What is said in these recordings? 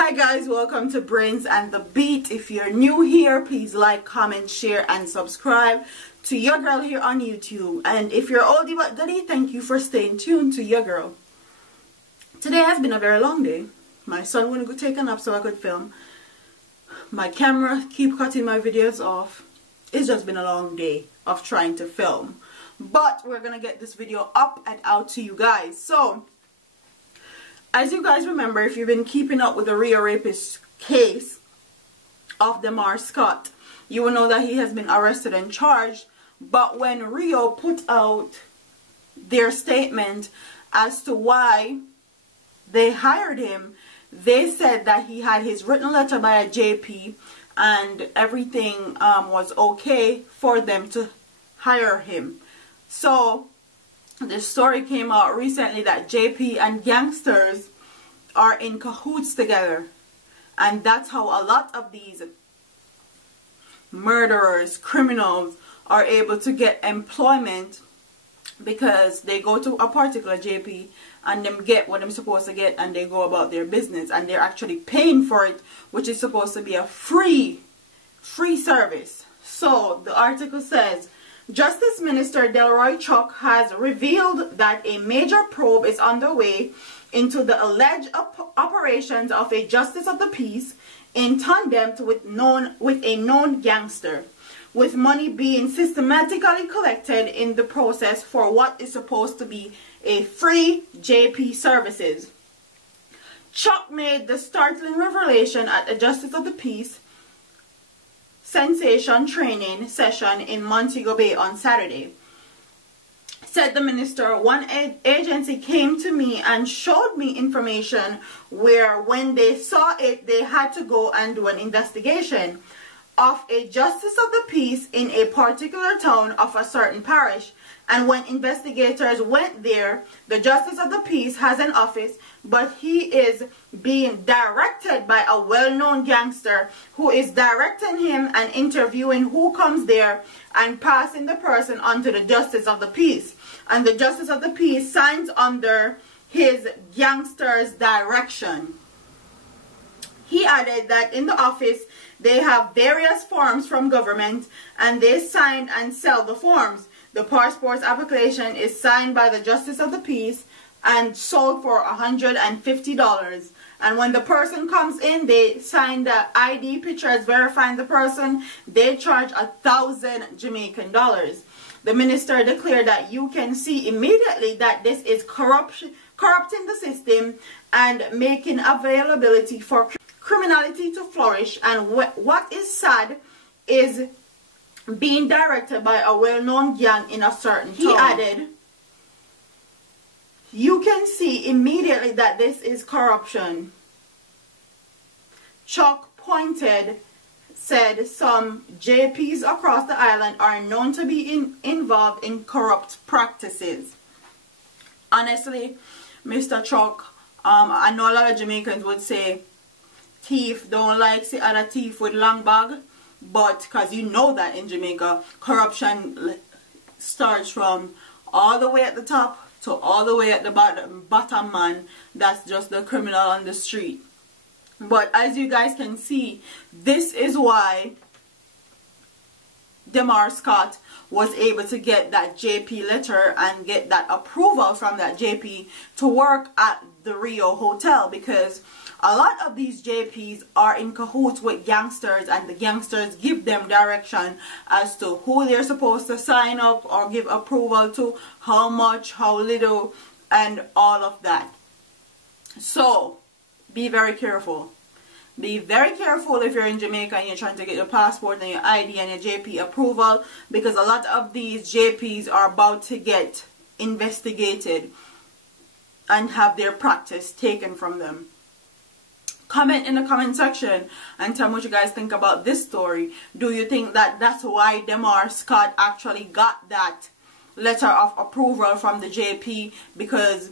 Hi guys, welcome to Brains and the Beat. If you're new here, please like, comment, share, and subscribe to your girl here on YouTube. And if you're oldie but goodie, thank you for staying tuned to your girl. Today has been a very long day. My son wouldn't go take a nap so I could film. My camera keep cutting my videos off. It's just been a long day of trying to film. But we're gonna get this video up and out to you guys. So, as you guys remember, if you've been keeping up with the Rio rapist case of Demar Scott, you will know that he has been arrested and charged. But when Rio put out their statement as to why they hired him, they said that he had his written letter by a JP and everything was okay for them to hire him. So the story came out recently that JP and Gangsters are in cahoots together, and that's how a lot of these murderers, criminals are able to get employment, because they go to a particular JP and them get what they're supposed to get and they go about their business, and they're actually paying for it, which is supposed to be a free service. So the article says, Justice Minister Delroy Chuck has revealed that a major probe is underway into the alleged operations of a Justice of the Peace in tandem with a known gangster, with money being systematically collected in the process for what is supposed to be a free JP services. Chuck made the startling revelation at a Justice of the Peace sensation training session in Montego Bay on Saturday. Said the minister, one agency came to me and showed me information where when they saw it, they had to go and do an investigation of a Justice of the Peace in a particular town of a certain parish. And when investigators went there, the Justice of the Peace has an office, but he is being directed by a well-known gangster who is directing him and interviewing who comes there and passing the person on to the Justice of the Peace. And the Justice of the Peace signs under his gangster's direction. He added that in the office, they have various forms from government and they sign and sell the forms. The passport application is signed by the Justice of the Peace and sold for $150. And when the person comes in, they sign the ID pictures verifying the person. They charge 1,000 Jamaican dollars. The minister declared that you can see immediately that this is corrupting the system and making availability for criminality to flourish. And what is sad is being directed by a well-known gang in a certain town. He added, you can see immediately that this is corruption. Chuck said some JPs across the island are known to be involved in corrupt practices. Honestly, Mr. Chuck, I know a lot of Jamaicans would say thief don't like see other thief with long bag. But because you know that in Jamaica, corruption starts from all the way at the top to all the way at the bottom man. That's just the criminal on the street. But as you guys can see, this is why Demar Scott was able to get that JP letter and get that approval from that JP to work at the Rio Hotel, because a lot of these JPs are in cahoots with gangsters, and the gangsters give them direction as to who they're supposed to sign up or give approval to, how much, how little, and all of that. So be very careful. Be very careful if you're in Jamaica and you're trying to get your passport and your ID and your JP approval, because a lot of these JPs are about to get investigated and have their practice taken from them. Comment in the comment section and tell me what you guys think about this story. Do you think that that's why Demar Scott actually got that letter of approval from the JP, because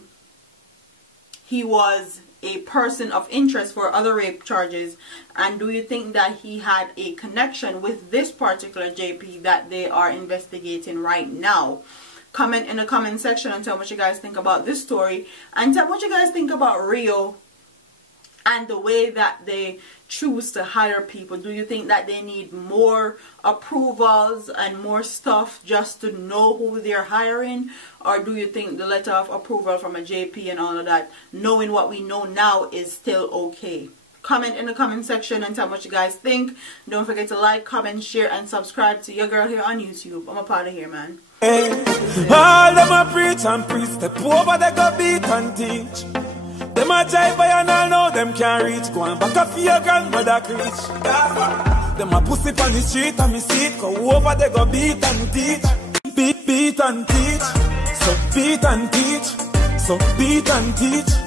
he was a person of interest for other rape charges? And do you think that he had a connection with this particular JP that they are investigating right now? Comment in the comment section and tell me what you guys think about this story, and tell me what you guys think about Rio and the way that they choose to hire people? Do you think that they need more approvals and more stuff just to know who they're hiring? Or do you think the letter of approval from a JP and all of that, knowing what we know now, is still okay? Comment in the comment section and tell me what you guys think. Don't forget to like, comment, share, and subscribe to your girl here on YouTube. I'm a part of here, man. Hey, all them a preach and preach, step over they go beat and teach. Them a jive by and all know them can't reach. Go and back up for your grandmother preach. Them a pussy on the street and me see it. Go over they go beat and teach. Beat and teach. So beat and teach. So beat and teach.